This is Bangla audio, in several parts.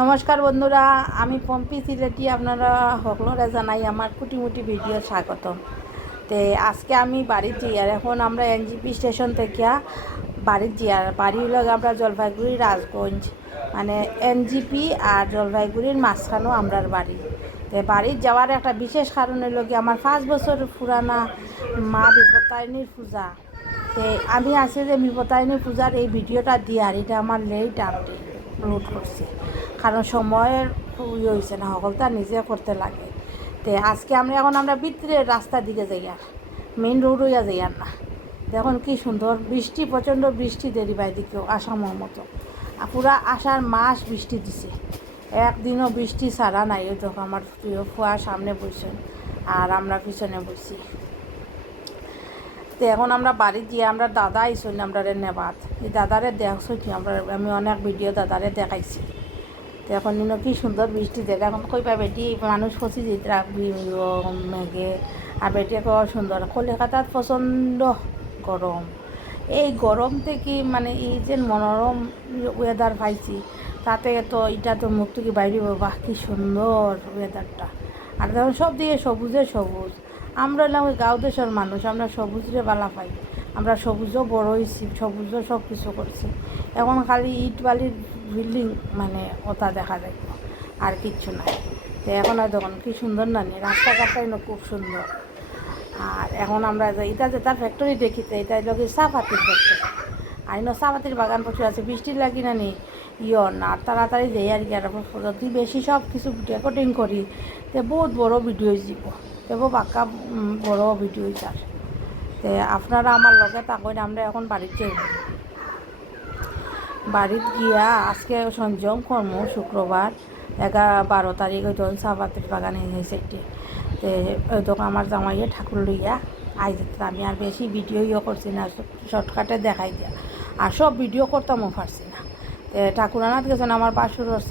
নমস্কার বন্ধুরা, আমি পম্পি সিলেটি আপনারা সকলরে জানাই আমার কুটিমুটি ভিডিও স্বাগতম। তে আজকে আমি বাড়ির যাই, এখন আমরা এনজিপি স্টেশন থেকে বাড়ির যাই। বাড়ি হলো আমরা জলপাইগুড়ি রাজগঞ্জ, মানে এনজিপি আর জলপাইগুড়ির মাঝখানেও আমরার বাড়ি। তো বাড়ির যাওয়ার একটা বিশেষ কারণ হলো কি, আমার 5 বছর পুরানা মা বিপত্তারিণীর পূজা। তো আমি আজকে যে বিপত্তারিণী পূজার এই ভিডিওটা দিই, আর এটা আমার লেট আপলোড করছি, কারণ সময়ের হয়েছে না, সকলটা নিজে করতে লাগে। তো আজকে আমরা ভিতরে রাস্তার দিকে যাই, আর মেইন রোড হইয়া যাই আর না। দেখুন কি সুন্দর বৃষ্টি, প্রচণ্ড বৃষ্টি দেরি বাই দিকেও আসামের মতো, পুরা আষাঢ় মাস বৃষ্টি দিছে, একদিনও বৃষ্টি ছাড়া নাই। ওই দেখো আমার প্রিয় ফুয়ার সামনে বসছেন আর আমরা পিছনে বসছি। তো এখন আমরা বাড়ি গিয়ে আমরা দাদা আইসুন আমরা নেবাদ, এই দাদারে দেখছি কি আমি অনেক ভিডিও দাদারে দেখাইছি। তো এখন কি সুন্দর বৃষ্টি দেখে, এখন কইবা বেটি মানুষ ফসি যেতে রাখবি মেঘে, আর বেটি কো সুন্দর। কলিকাতাত প্রচণ্ড গরম, এই গরম থেকে মানে এই যে মনোরম ওয়েদার পাইছি, তাতে তো এটা তো মুখ থেকে বাইরে, বাহ কি সুন্দর ওয়েদারটা। আর দেখুন সব দিকে সবুজে সবুজ। আমরা হলাম ওই গাঁও দেশের মানুষ, আমরা সবুজরে বালা পাই, আমরা সবুজও বড় হয়েছি, সবুজও সব কিছু করছি। এখন খালি ইট বালির বিল্ডিং মানে ওটা দেখা যায়, আর কিচ্ছু নাই। তো এখন আর দেখুন কি সুন্দর নানি রাস্তাঘাটটাই খুব সুন্দর। আর এখন আমরা এটা যে তার ফ্যাক্টরি দেখিতে, এটা লোকের চাপাতির ফ্যাক্টরি, আইনো চাপাতির বাগান প্রচুর আছে। বৃষ্টির লাগি না নি না তাড়াতাড়ি যাই আর কি, আর যদি বেশি সব কিছু রেকর্ডিং করি তো বহুত বড় ভিডিও যাব, তবু পাক্কা বড় ভিডিও যার। তো আপনারা আমার লগে থাকুন, আমরা এখন বাড়িতে গিয়া আজকে সংযম কর্ম শুক্রবার 11-12 তারিখ ওই তখন চাপাতির বাগানে হয়েছে এটি। তো ওই তখন আমার জামাইয়ে ঠাকুর লইয়া আই যেত, আমি আর বেশি ভিডিও করছি না, শর্টকাটে দেখাই দিয়া, আর সব ভিডিও করতামও পারছি না। ঠাকুর আনাত গেছেন আমার বাসুরের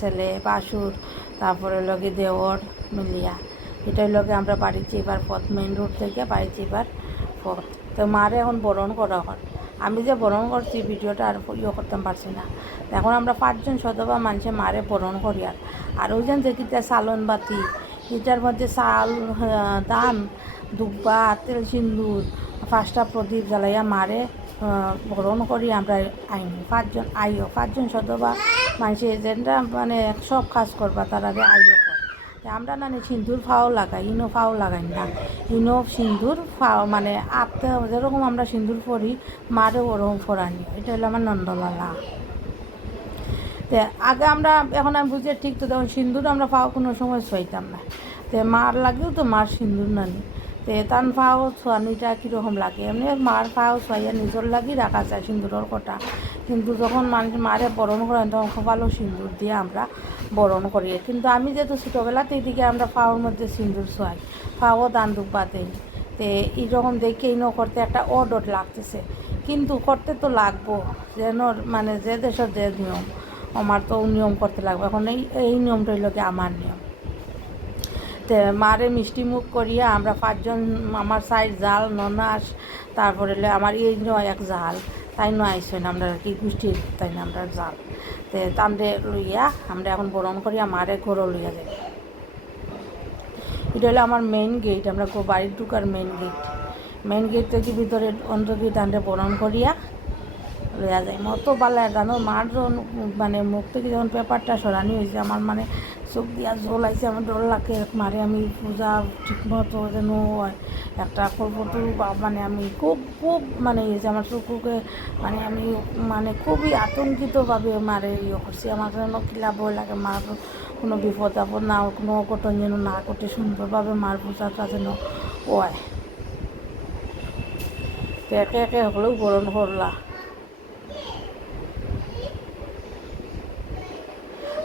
ছেলে বাসুর, তারপরে লগে দেওর মিলিয়া, এটাই লগে আমরা বাড়িতে এবার পথ, মেইন রোড থেকে বাড়িতে এবার পথ। তো মারে এখন বরণ করা হয়, আমি যে বরণ করছি ভিডিওটা আর করতাম পারছি না। এখন আমরা 5 জন সদবা মানুষে মারে বরণ করি, আর ওই জন দেখিতে চালন বাতি, এটার মধ্যে চাল দান দুব্বা তেল সিন্দুর 5টা প্রদীপ জ্বালাইয়া মারে বরণ করি আমরা। আইনি 5 জন আইও, 5 জন সদবা মানুষে যেটা মানে সব কাজ করবা তারা আইও কর। আমরা না সিন্দুর ফাও লাগাই, ইনো ফাও লাগাই না, ইনো সিন্দুর ফাও মানে আপতে যেরকম আমরা সিন্দুর পরি মারও ওরকম ফোরানি, এটা হলো আমার নন্দলালা। তো আগে আমরা, এখন আমি বুঝি ঠিক, তো তখন সিন্দুর আমরা ফাও কোনো সময় ছোঁয়াইতাম না। তো মার লাগেও তো মার সিন্দুর নানি, তো তান ফাও ছোয়ানিটা কীরকম লাগে, এমনি মার ফাও ছোয়াইয়া নিজের লাগি রাখা যায় সিন্দুরের কটা, কিন্তু যখন মানুষ মারে বরণ করেন তখন ভালো সিন্দুর দিয়ে আমরা বরণ করি। কিন্তু আমি যেহেতু ছোটোবেলাতে এদিকে আমরা ফাওয়ার মধ্যে সিন্দুর ছোয়াই, ফাও দান দুব্বা দেই। তো এইরকম দেখে ইনো করতে একটা অডট লাগতেছে, কিন্তু করতে তো লাগবো, যেন মানে যে দেশের যে নিয়ম, আমার তো নিয়ম করতে লাগবে। এখন এই নিয়মটা হইল কি আমার নিয়ম। তো মারে মিষ্টি মুখ করিয়া আমরা 5 জন, আমার সাইড জাল ননাস, তারপরে আমার এই এক জাল, তাই নয় আইসেন আমরা আর কি গোষ্ঠীর, তাই না আমরা জাল। তো তামরে লইয়া আমরা এখন বরণ করিয়া মারে ঘরও লইয়া যাই। এটা হলো আমার মেইন গেট, আমরা বাড়ির ঢুকার মেইন গেট থেকে ভিতরে অন্তর্গীত আনতে বরণ করিয়া লইয়া যায়। মতো বালা জানো মার মানে মুখ থেকে যখন পেপারটা সরানি হয়েছে, আমার মানে চোখ দিয়া জল আইছে, আমার ডর লাগে মারে আমি পূজা ঠিকমতো যেন হয় একটা করবো তো, মানে আমি খুব মানে ইয়েছে আমার চোখকে, মানে আমি মানে খুবই আতঙ্কিতভাবে মারে করছি। আমার যেন কিলা ভয় লাগে, মার কোনো বিপদ আপদ না, কোনো অঘটন যেন না করতে, সুন্দরভাবে মার পূজাটা যেন হয়। তো একে একে হলেও বরণ করলা।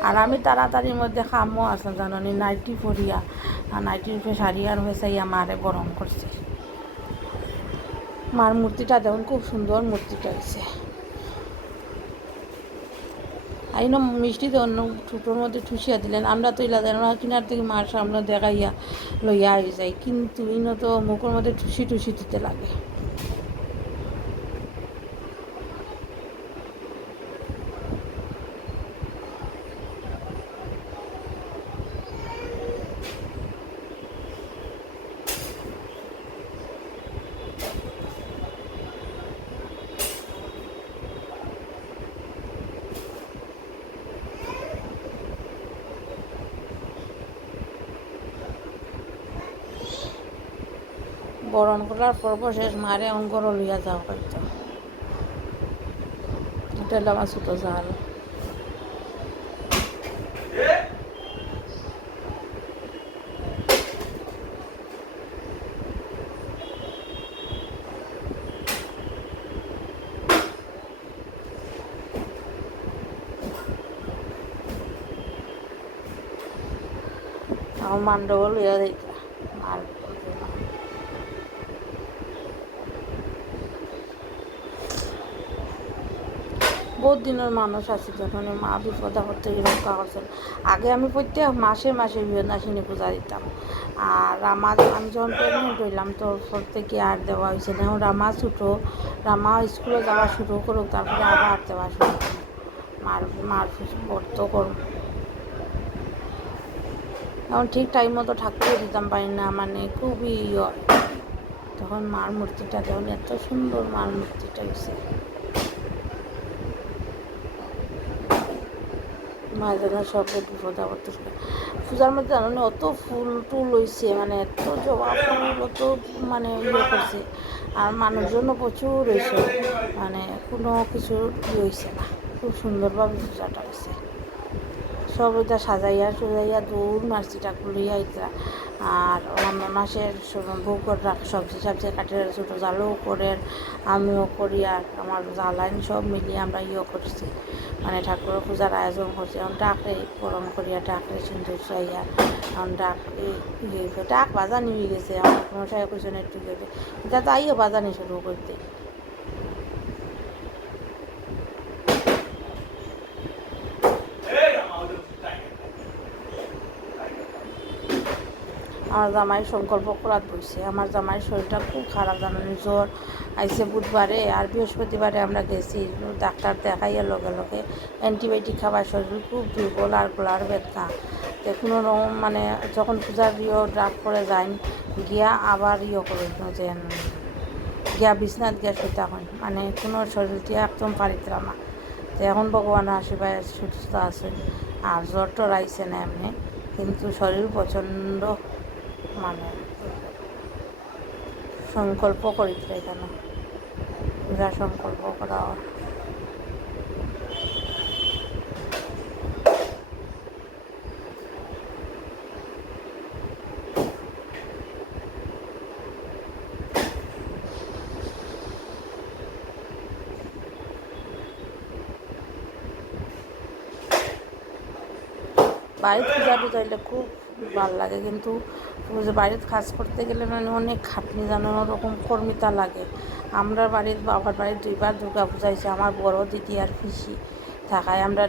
আর আমি তাড়াতাড়ির মধ্যে খামও আছে জানি, নাইটি পরিয়া নাইটির উপরে সারিয়ার হয়েছে মারে বরণ করছে। মার মূর্তিটা দেখুন খুব সুন্দর মূর্তিটা হয়েছে। আইনো মিষ্টি তো অন্য ছোটোর মধ্যে ঠুসিয়া দিলেন, আমরা তো ইলা যেন কিনার থেকে মার সামনে দেখাইয়া লইয়া আই যাই, কিন্তু ইনো তো মুখের মধ্যে ঠুসি দিতে লাগে। বরণ করার পর্ব শেষ, মারে অঙ্গর লইয়া যাওয়া হয়তো। এটা হলো আমার ছোটো জাল। আমার মান্ডবল লইয়া যাইতা মার বহুত দিনের মানুষ আছে যখন মা বিপদ আপদ থেকে রক্ষা করছেন। আগে আমি প্রত্যেক মাসে মাসে বিপদনাশিনী পূজা দিতাম। আর রামা আমি যখন প্রেগনেন্ট হইলাম তো থেকে আর দেওয়া হয়েছে না। এখন রামা ছোটো, রামা স্কুলে যাওয়া শুরু করুক, তারপরে আবার দেওয়া শুরু করুক। মার মার ব্রত করব। এখন ঠিক টাইম মতো ঠাকুরও দিতাম পারি না, মানে খুবই হয়। তখন মার মূর্তিটা যখন এত সুন্দর মার মূর্তিটা হয়েছে, মা যেন সব বিপদ আপদ পূজার মধ্যে জানো না অত ফুল টুল হয়েছে, মানে এত জবা ফুল অত মানে করছে। আর মানুষজনও প্রচুর হয়েছে, মানে কোনো কিছু হয়েছে না। খুব সুন্দরভাবে পূজাটা হয়েছে। সব ওইটা সাজাইয়া সুজাইয়া দৌড় মারছি ঠাকুর লইয়া ইতরা। আর অন্য মাসের ভোগর সবজি সবজি কাটে ছোটো জালও করে, আমিও করি, আর আমার জ্বালাইন সব মিলিয়ে আমরা করছি, মানে ঠাকুরের পূজার আয়োজন করছি। এখন ডাকরে গরম করিয়া ডাকরে সিন্দুর চাইয়া এখন ডাক ডাক বাজানি হয়ে গেছে। আমার কোনো সাহেব কুইশন একটু এটা তো আইও বাজানি শুরু করতে। আমার জামাই সংকল্প করাত বইছে। আমার জামাইয়ের শরীরটা খুব খারাপ, জানানি জ্বর আইসে বুধবারে, আর বৃহস্পতিবারে আমরা গেছি ডাক্তার দেখাইয়া লগে লগে অ্যান্টিবায়োটিক খাবার, শরীর খুব দুর্বল আর গোলার বেদনা। তো কোনো রকম মানে যখন পূজার ড্রাগ করে যাই গিয়া আবার করে যে গিয়া বিছনাথ গিয়া শুইতা হয়, মানে কোনো শরীরটি একদম পারিতাম না। তো এখন ভগবানের আশীর্বাদ সুস্থ আছে, আর জ্বর টর আইসে না এমনি, কিন্তু শরীর প্রচণ্ড মানে সংকল্প করিতে এখানে পূজা সংকল্প করা। বাড়িতে পূজা টুজাইলে খুব ভালো লাগে, কিন্তু বাড়িতে কাজ করতে গেলে মানে অনেক খাটনি, জানো ওরকম কর্মিতা লাগে। আমরা বাড়ির বাবার বাড়ির দুইবার দুর্গা পূজা হয়েছে। আমার বড় দিদি আর পিসি থাকায় আমরা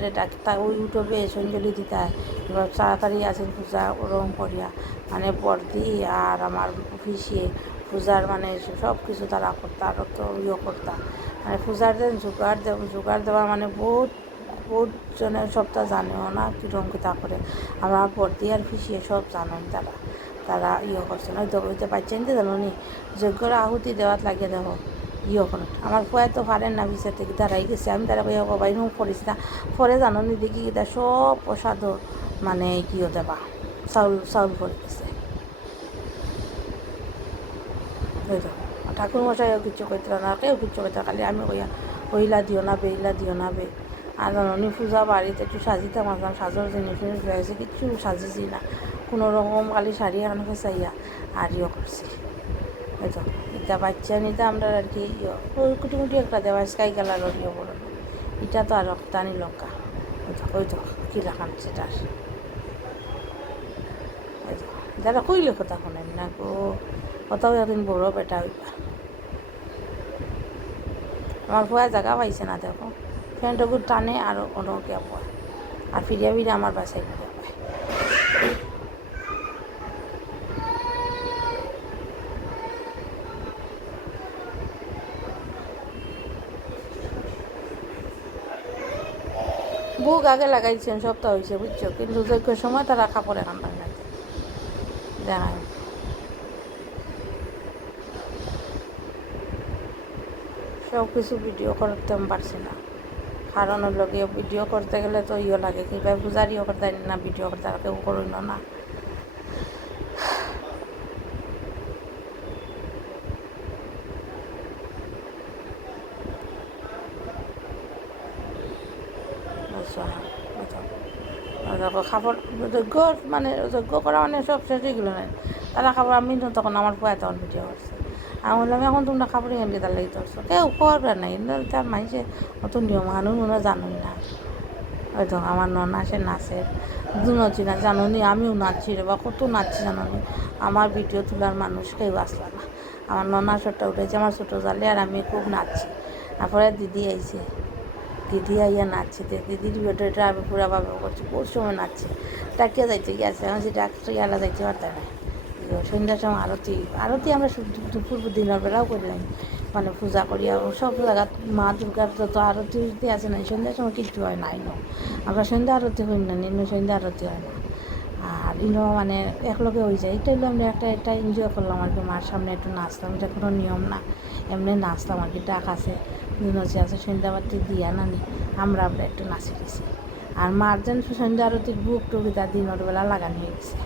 ওই ইউটিউবে সঞ্জলি দিতে হয় এবার তাড়াতাড়ি আছেন পূজা ওরকম করিয়া, মানে বর্দি আর আমার পিসি পূজার মানে সব কিছু তারা করতা, আরও তো করতা, মানে পূজার দিন জোগাড় দেওয়া মানে বহুত জনের সবটা জানেও না কীরকম তা করে। আমার বর্দি আর পিসিয়ে সব জানেন, তারা করছেন। ওই তো ওইতে পাচ্ছেন যে জানো নি যজ্ঞর আহুতি দেওয়াত লাগিয়ে দেখো করেন। আমার ফুয়াই তো পারেন না, বিচার থেকে দাঁড়াই গেছে। আমি তারা কইয়া বাবাই নুন করিস না, পরে জানো নি দেখি এটা সব প্রসাদ মানে দেবা চাউল করে গেছে। ওই তো ঠাকুর মশাইও কিছু কইতে না, কেউ কিছু কইতে, খালি আমি কইয়া ওইলা দিও না বে, এইলা দিও না বে। আর জানি পূজা বাড়িতে একটু সাজিতাম, আসলাম সাজর জিনিস রয়েছে, কিচ্ছু সাজিছি না, কোনো রকম খালি শাড়ি এখানে চাইয়া আর করছি। ওই তো এটা বাচ্চা নিতে আমরা আর কি কুটিমুটি একটা দেওয়া স্কাই কালারের বড়, এটা তো আর রক্তানি লঙ্কা। ওই তো কী লাগান সেটার, ওই তো যারা কইলে কথা শোনেন না গো, কথাও একদিন বড় বেটা হইবা। আমার ভয় জায়গা পাইছে না, দেখো ফ্যানটাকে টানে আর অন্য কে পায়, আর ফিরিয়া ফিরিয়া আমার বাসায় ফিরিয়া পায়। বুক আগে লাগাইছেন সপ্তাহ হয়েছে বুঝছো, কিন্তু যজ্ঞের সময় তারা কাপড় এখান বানাইতে দেখায়। সব কিছু ভিডিও করতে পারছি না, কারণ লগে ভিডিও করতে গেলে তো লাগে কীভাবে পূজারিও করতে না, ভিডিও করতে আর কেউ করইল না। দেখো খাবার যজ্ঞ মানে যজ্ঞ করা মানে সব শেষ হয়ে গেলো না তারা খাবার আমি তখন আমার পোয়া তখন ভিডিও করছে আমি বললাম এখন তোমরা খাবার এখান তার লেগে ধরছো কেউ করবে নাই তার মানুষে অত নিয়ম কানুন ওরা জানোই না হয়তো আমার ননা সে নাচে দুনচি না জানোনি আমিও নাচছি রে বা কত নাচছি জানোনি আমার ভিডিও তোলার মানুষ কেউ আসলো না আমার ননা ছোটটা উঠেছে আমার ছোটো জালে আর আমি খুব নাচছি তারপরে দিদি আইছে দিদি আইয়া নাচছে দিদির ভিডিওটা আমি পুরাভাবে করছি বহুত সময় নাচছে ডাকিয়া যাইতে গিয়েছে এখন যে ডাক্তার ইয়ালা যাইতে পারতে না সন্ধ্যার সময় আরতি আমরা দুপুর দিনের বেলাও করলাম মানে পূজা করিয়া সব জায়গা মা দুর্গার যত আরতি আছে না সন্ধ্যার সময় কিছু হয় নাই আমরা সন্ধ্যা আরতি হই না নিম্ন সন্ধ্যা আরতি হয় না আর ইনো মানে একলগে হয়ে যায় এটা হলো আমরা একটা এনজয় করলাম আর কি মার সামনে একটু নাচলাম এটা কোনো নিয়ম না এমনি নাচলাম আর কি ডাক আছে দিনচি আছে সন্ধ্যাবাতি দিয়া নানি আমরা একটু নাচি গেছি আর মার যেন সন্ধ্যা আরতির বুক টুকি তার দিনের বেলা লাগানো হয়ে গেছে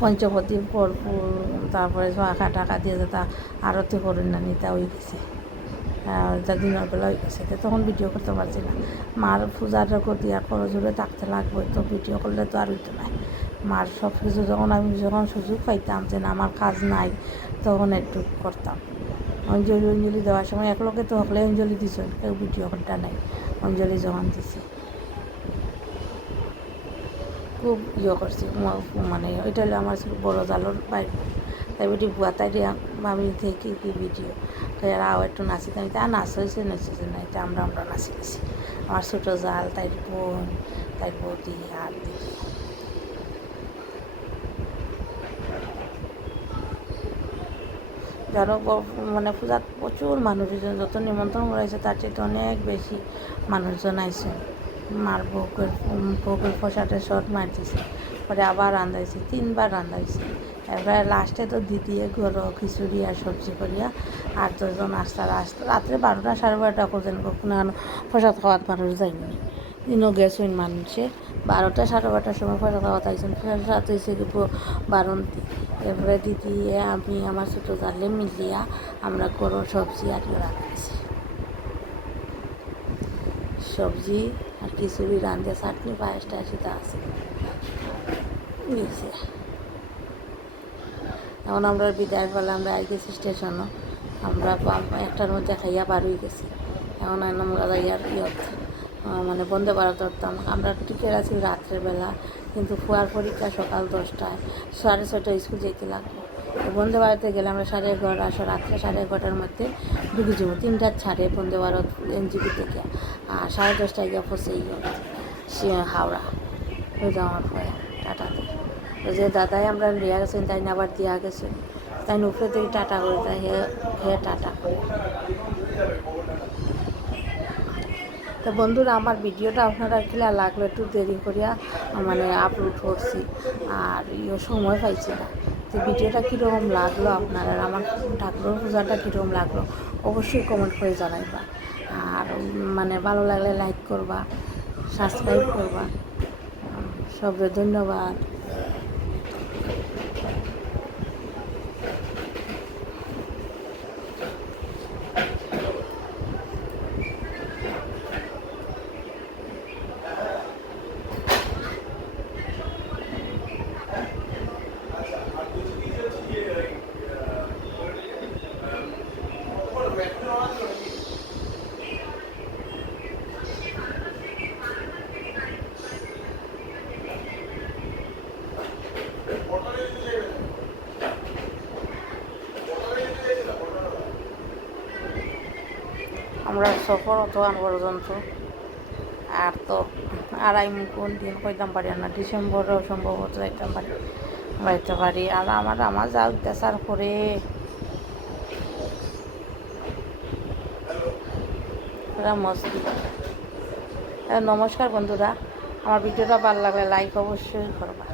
পঞ্চপতি কর্পূর তারপরে আঁকা টাকা দিয়ে যেটা আরতি করেন না নিতা হয়ে গেছে যা দিনের বেলা হয়ে গেছে তখন ভিডিও করতে পারছি না মার পূজাটা করতে আর জোরে থাকতে লাগবে তো ভিডিও করলে তো আর হইতো না মার সব কিছু যখন সুযোগ পাইতাম যে না আমার কাজ নাই তখন একটু করতাম অঞ্জলি দেওয়ার সময় একলগে তো হকলে অঞ্জলি দিছ কেউ ভিডিও করতে নাই অঞ্জলি যখন দিছে খুব করছি মানে ওইটা হলো আমার বড় জালোর বাইরে তাই বেটি বুয়া তাই আমি থেকে কি ভিডিও তো এরা একটু নাচি আমি তা নাচ হয়েছে নাচেছে না এটা আমরা নাচি গেছি আমার ছোটো জাল তাই বোন তাই বৌদি আর দিদি যারা মানে পূজাত প্রচুর মানুষজন যত নিমন্ত্রণ করাইছে তার চেয়ে অনেক বেশি মানুষজন আইছে মার বউকের পোশাকে শর্ট মারতেছে পরে আবার রান্ধাইছে 3বার রান্ধাইছে এবারে লাস্টে তো দিদিয়ে গরো খিচুড়ি আর সবজি করিয়া 8-10 আসতে রাত্রে 12টা 12:30 করছেন কখনো প্রসাদ খাওয়াত মানুষ যায়নি দিনও গেছেন মানুষে 12টা 12:30 সময় প্রসাদ খাওয়াত আইছেন প্রসাদ হয়েছে কি বারন্তি এরপরে দিদি আমি আমার ছোটো জালে মিলিয়া আমরা গরো সবজি আর রান্ধাইছি সবজি আর খিচুড়ি রান্ধে চাটনি পায়েসটা সেটা আছে নিয়েছে এখন আমরা বিদায়ের ফলে আমরা আর গেছি স্টেশনও আমরা 1টার মধ্যে খাইয়া বার হয়ে গেছি এখন আমরা যাইয়ার মানে বন্দে ভারত ধরতাম আমরা টিকিট আছি রাত্রের বেলা কিন্তু ফুয়ার পরীক্ষা সকাল 10টায় 6:30 স্কুল যেতে লাগবো বন্দে ভারতে গেলে আমরা 11:30 রাত্রে 11:30টার মধ্যে ঢুকে যাবো 3টার ছাড়ে বন্দে ভারত এনজিপি থেকে আর 10:30টায় গিয়ে পৌঁছে হাওড়া ওই যাওয়ার পরে টাটাতে ওই যে দাদাই আমরা লিয়া গেছেন তাই আবার দিয়া গেছে তাই উপরে থেকে টাটা করে তাই হে টাটা করে তো বন্ধুরা আমার ভিডিওটা আপনারা খেলা লাগলো একটু দেরি করিয়া মানে আপলোড করছি আর সময় পাইছি না তো ভিডিওটা কীরকম লাগলো আপনার আর আমার ঠাকুরের পূজাটা কীরকম লাগলো অবশ্যই কমেন্ট করে জানাইবা আর মানে ভালো লাগলে লাইক করবা সাবস্ক্রাইব করবা সবরে ধন্যবাদ আমরা সফর অত পর্যন্ত আর তো কোন দিন কইতাম পারি না ডিসেম্বরও সম্ভবত যাইতে পারি আর আমার যা অত্যাচার করে মস্তি নমস্কার বন্ধুরা আমার ভিডিওটা ভালো লাগলে লাইক অবশ্যই করবা